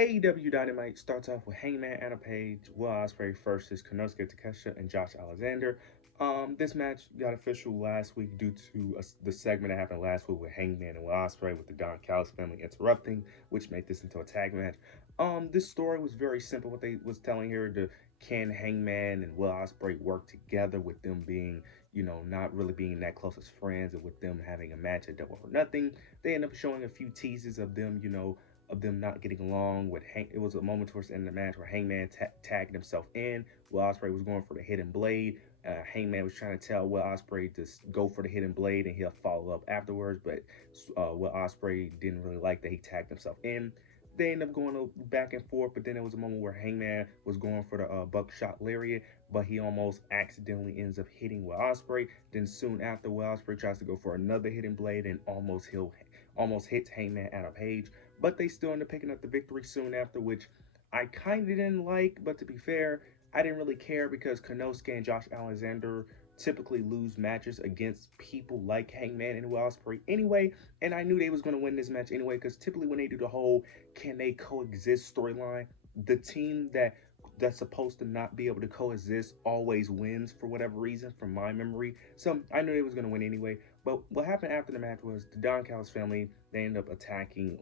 AEW Dynamite starts off with Hangman Adam Page, Will Ospreay versus Konosuke Takeshita and Josh Alexander. This match got official last week due to the segment that happened last week with Hangman and Will Ospreay with the Don Callis family interrupting, which made this into a tag match. This story was very simple. What they was telling here: can Hangman and Will Ospreay work together with them being, not really being that close as friends, and with them having a match at Double or Nothing. They end up showing a few teases of them, of them not getting along. It was a moment towards the end of the match where Hangman tagged himself in. Will Ospreay was going for the hidden blade. Hangman was trying to tell Will Ospreay to go for the hidden blade and he'll follow up afterwards, but Will Ospreay didn't really like that he tagged himself in. They ended up going back and forth, but then there was a moment where Hangman was going for the buckshot lariat, but he almost accidentally ends up hitting Will Ospreay. Then soon after, Will Ospreay tries to go for another hidden blade and almost hits Hangman Adam Page, but they still end up picking up the victory soon after, which I kind of didn't like, but to be fair, I didn't really care because Konosuke and Josh Alexander typically lose matches against people like Hangman and Will Ospreay anyway, and I knew they was going to win this match anyway, because typically when they do the whole can they coexist storyline, the team that's supposed to not be able to coexist always wins for whatever reason, from my memory. So I knew they was going to win anyway. But what happened after the match was the Don Callis family, they end up attacking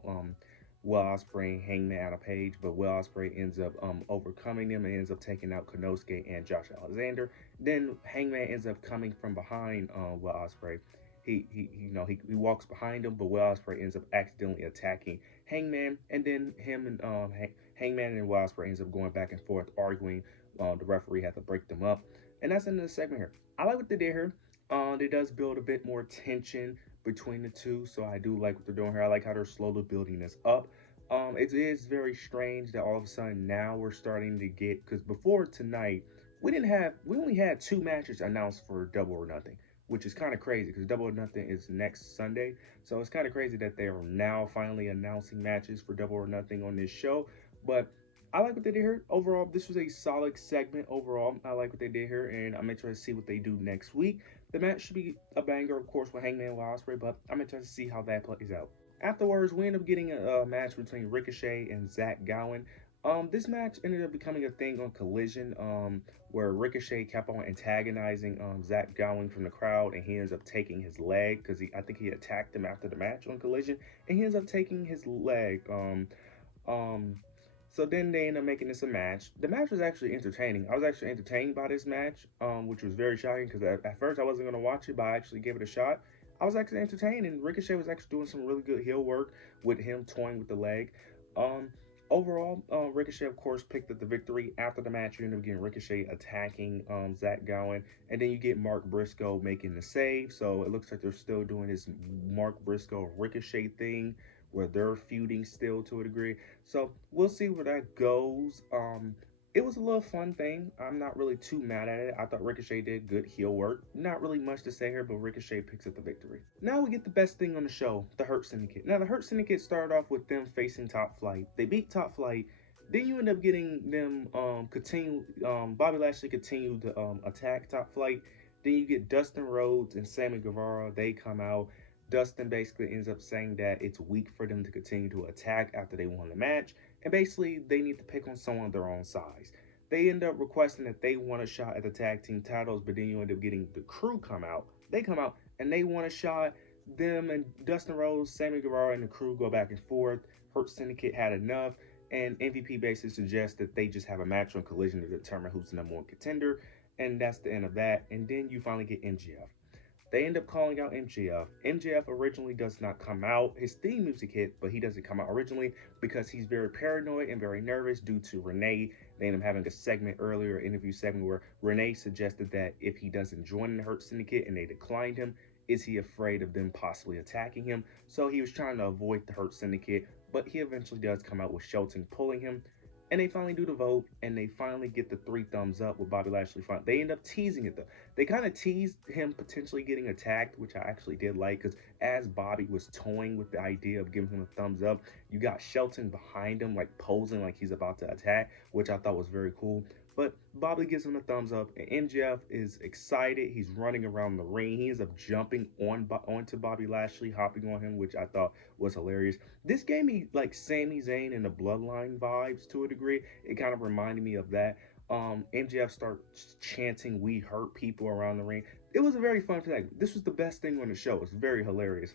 Will Ospreay, Hangman Adam Page, but Will Ospreay ends up overcoming them and ends up taking out Konosuke and Josh Alexander. Then Hangman ends up coming from behind Will Ospreay. He walks behind him, but Will Ospreay ends up accidentally attacking Hangman, and then him and Hangman and Will Ospreay ends up going back and forth arguing. The referee had to break them up, and that's the end of the segment here. I like what they did here. It does build a bit more tension between the two, so I do like what they're doing here. I like how they're slowly building this up. It is very strange that all of a sudden now we're starting to get, because before tonight we only had 2 matches announced for Double or Nothing, which is kind of crazy because Double or Nothing is next Sunday. So it's kind of crazy that they are now finally announcing matches for Double or Nothing on this show. But I like what they did here. Overall, this was a solid segment. Overall, I like what they did here, and I'm interested to see what they do next week. The match should be a banger, of course, with Hangman and Will Ospreay, but I'm interested to see how that plays out. Afterwards, we end up getting a match between Ricochet and Zach Gowen. This match ended up becoming a thing on Collision, where Ricochet kept on antagonizing Zach Gowen from the crowd, and he ends up taking his leg because I think he attacked him after the match on Collision, and he ends up taking his leg. So then they end up making this a match. The match was actually entertaining. I was actually entertained by this match, which was very shocking because at first I wasn't going to watch it, but I actually gave it a shot. I was actually entertained, and Ricochet was actually doing some really good heel work with him toying with the leg. Overall, Ricochet, of course, picked up the victory. After the match, you end up getting Ricochet attacking Zach Gowen, and then you get Mark Briscoe making the save. So it looks like they're still doing this Mark Briscoe Ricochet thing, where they're feuding still to a degree. So we'll see where that goes. It was a little fun thing. I'm not really too mad at it. I thought Ricochet did good heel work. Not really much to say here, but Ricochet picks up the victory. Now we get the best thing on the show, the Hurt Syndicate. Now the Hurt Syndicate started off with them facing Top Flight. They beat Top Flight. Then you end up getting them Bobby Lashley continued to attack Top Flight. Then you get Dustin Rhodes and Sammy Guevara. They come out. Dustin basically ends up saying that it's weak for them to continue to attack after they won the match, and basically they need to pick on someone their own size. They end up requesting that they want a shot at the tag team titles, but then you end up getting the Crew come out. They come out and they want a shot. Them and Dustin Rhodes, Sammy Guevara, and the Crew go back and forth. Hurt Syndicate had enough, and MVP basically suggests that they just have a match on Collision to determine who's the #1 contender, and that's the end of that. And then you finally get MJF. They end up calling out MJF. MJF originally does not come out. His theme music hit, but he doesn't come out originally because he's very paranoid and very nervous due to Renee. They end up having a segment earlier, an interview segment, where Renee suggested that if he doesn't join the Hurt Syndicate and they declined him, is he afraid of them possibly attacking him? So he was trying to avoid the Hurt Syndicate, but he eventually does come out with Shelton pulling him. And they finally do the vote, and they finally get the 3 thumbs up with Bobby Lashley. They end up teasing it, though. They kind of teased him potentially getting attacked, which I actually did like, because as Bobby was toying with the idea of giving him a thumbs up, you got Shelton behind him, like posing like he's about to attack, which I thought was very cool. But Bobby gives him a thumbs up, and MJF is excited. He's running around the ring. He ends up jumping onto Bobby Lashley, hopping on him, which I thought was hilarious. This gave me like Sami Zayn and the Bloodline vibes to a degree. It kind of reminded me of that. MJF starts chanting "We hurt people" around the ring. It was a very fun thing. This was the best thing on the show. It's very hilarious.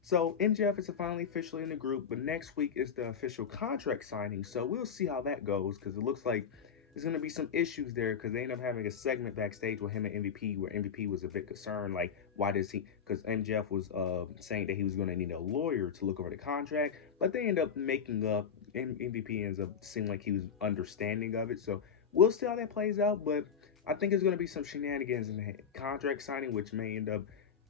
So MJF is finally officially in the group, but next week is the official contract signing. So we'll see how that goes, because it looks like there's going to be some issues there, because they end up having a segment backstage with him and MVP where MVP was a bit concerned, like, why does he, because MJF was saying that he was going to need a lawyer to look over the contract, but they end up making up, and MVP ends up seeming like he was understanding of it. So we'll see how that plays out, but I think there's going to be some shenanigans in the contract signing, which may end up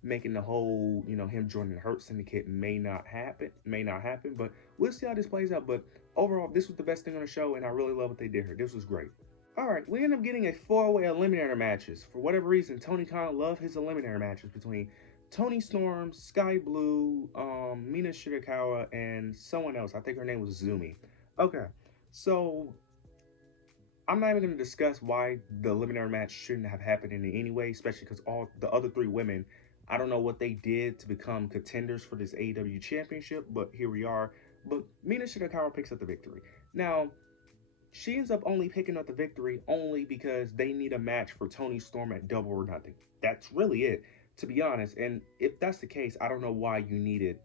making the whole, him joining the Hurt Syndicate may not happen, but we'll see how this plays out. But overall, this was the best thing on the show, and I really love what they did here. This was great. All right, we end up getting a 4-way eliminator matches. For whatever reason, Tony Khan loved his eliminator matches between Toni Storm, Sky Blue, Mina Shirakawa, and someone else. I think her name was Zumi. Okay, so I'm not even going to discuss why the eliminator match shouldn't have happened in any way, especially because all the other 3 women, I don't know what they did to become contenders for this AEW championship, but here we are. But Mina Shirakawa picks up the victory. Now, she ends up only picking up the victory only because they need a match for Toni Storm at Double or Nothing. That's really it, to be honest. And if that's the case, I don't know why you needed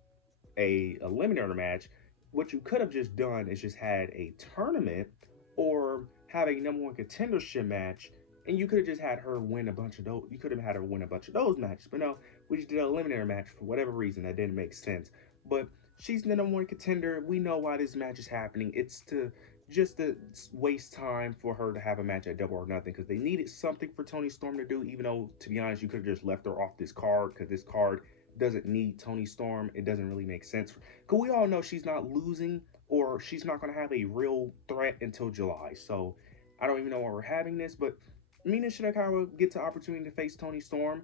a eliminator match. What you could have just done is just had a tournament or have a #1 contendership match, and you could have just had her win a bunch of those. You could have had her win a bunch of those matches, but no, we just did an eliminator match for whatever reason. That didn't make sense. But she's the #1 contender. We know why this match is happening. It's to waste time for her to have a match at Double or Nothing, because they needed something for Toni Storm to do, even though, to be honest, you could have just left her off this card, because this card doesn't need Toni Storm. It doesn't really make sense. Because we all know she's not losing, or she's not going to have a real threat until July. So I don't even know why we're having this, but Mina Shirakawa gets an opportunity to face Toni Storm.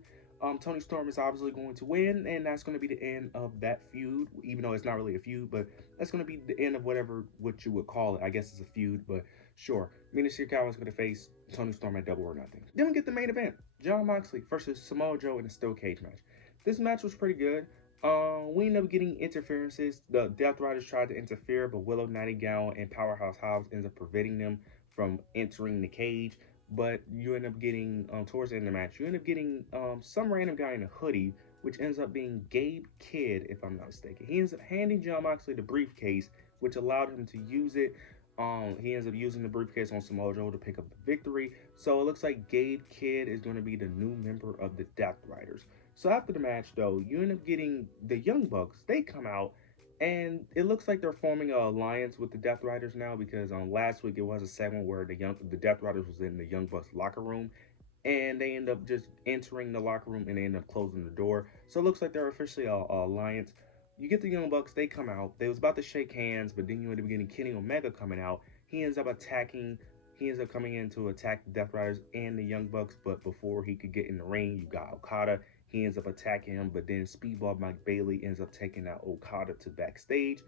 Toni Storm is obviously going to win, and that's going to be the end of that feud, even though it's not really a feud, but that's going to be the end of what you would call it. I guess it's a feud, but sure. Mina Shirakawa is going to face Toni Storm at Double or Nothing. Then we get the main event, Jon Moxley versus Samoa Joe in a steel cage match. This match was pretty good. We end up getting interferences. The Death Riders tried to interfere, but Willow Nightingale and Powerhouse Hobbs ends up preventing them from entering the cage. But you end up getting, towards the end of the match, you end up getting some random guy in a hoodie, which ends up being Gabe Kidd, if I'm not mistaken. He ends up handing Jon Moxley the briefcase, which allowed him to use it. He ends up using the briefcase on Samoa Joe to pick up the victory. So it looks like Gabe Kidd is going to be the new member of the Death Riders. So after the match, though, you end up getting the Young Bucks. They come out, and it looks like they're forming an alliance with the Death Riders now, because last week it was a segment where the Death Riders was in the Young Bucks locker room, and they end up just entering the locker room and they end up closing the door. So it looks like they're officially an alliance. You get the Young Bucks, they come out. They was about to shake hands, but then you end up getting Kenny Omega coming out. He ends up coming in to attack the Death Riders and the Young Bucks, but before he could get in the ring, you got Okada. He ends up attacking him, but then Speedball Mike Bailey ends up taking out Okada to backstage.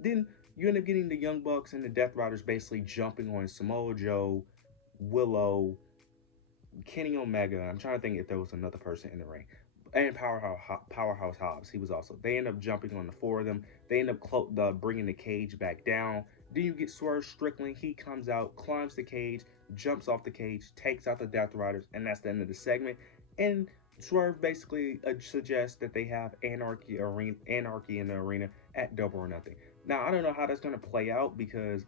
Then you end up getting the Young Bucks and the Death Riders basically jumping on Samoa Joe, Willow, Kenny Omega. I'm trying to think if there was another person in the ring. And Powerhouse Hobbs. He was also. They end up jumping on the 4 of them. They end up bringing the cage back down. Then you get Swerve Strickland. He comes out, climbs the cage, jumps off the cage, takes out the Death Riders, and that's the end of the segment. And Swerve basically suggests that they have anarchy in the arena at Double or Nothing. Now, I don't know how that's going to play out, because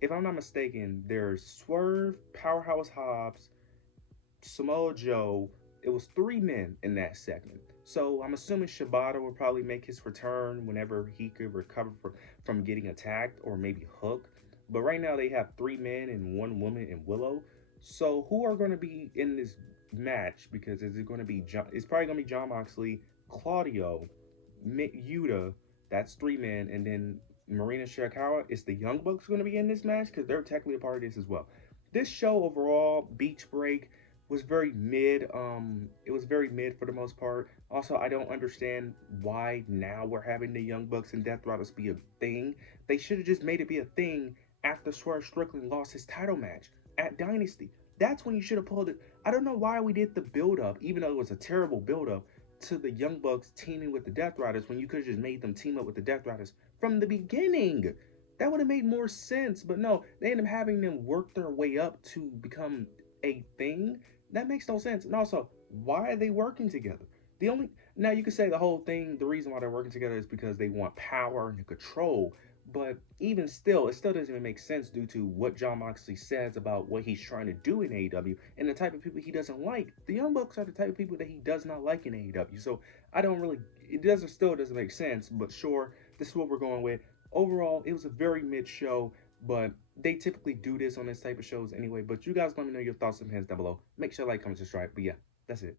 if I'm not mistaken, there's Swerve, Powerhouse Hobbs, Samoa Joe. It was 3 men in that segment. So I'm assuming Shibata will probably make his return whenever he could recover from getting attacked or maybe hooked. But right now they have 3 men and 1 woman in Willow. So who are going to be in this match? Because it's probably going to be Jon Moxley, Claudio, Yuta. That's 3 men, and then Marina Shirakawa. Is the Young Bucks going to be in this match? Because they're technically a part of this as well. This show overall, Beach Break, was very mid. It was very mid for the most part. Also, I don't understand why now we're having the Young Bucks and Death Riders be a thing. They should have just made it be a thing after Swerve Strickland lost his title match at Dynasty. That's when you should have pulled it. I don't know why we did the build up, even though it was a terrible build up, to the Young Bucks teaming with the Death Riders when you could have just made them team up with the Death Riders from the beginning. That would have made more sense. But no, they end up having them work their way up to become a thing. That makes no sense. And also, why are they working together? The only Now you could say the whole thing, the reason why they're working together is because they want power and control. But even still, it still doesn't even make sense due to what Jon Moxley says about what he's trying to do in AEW and the type of people he doesn't like. The Young Bucks are the type of people that he does not like in AEW. So I don't really, it doesn't still doesn't make sense. But sure, this is what we're going with. Overall, it was a very mid show, but they typically do this on this type of shows anyway. But you guys let me know your thoughts and opinions down below. Make sure to like, comment, subscribe. But yeah, that's it.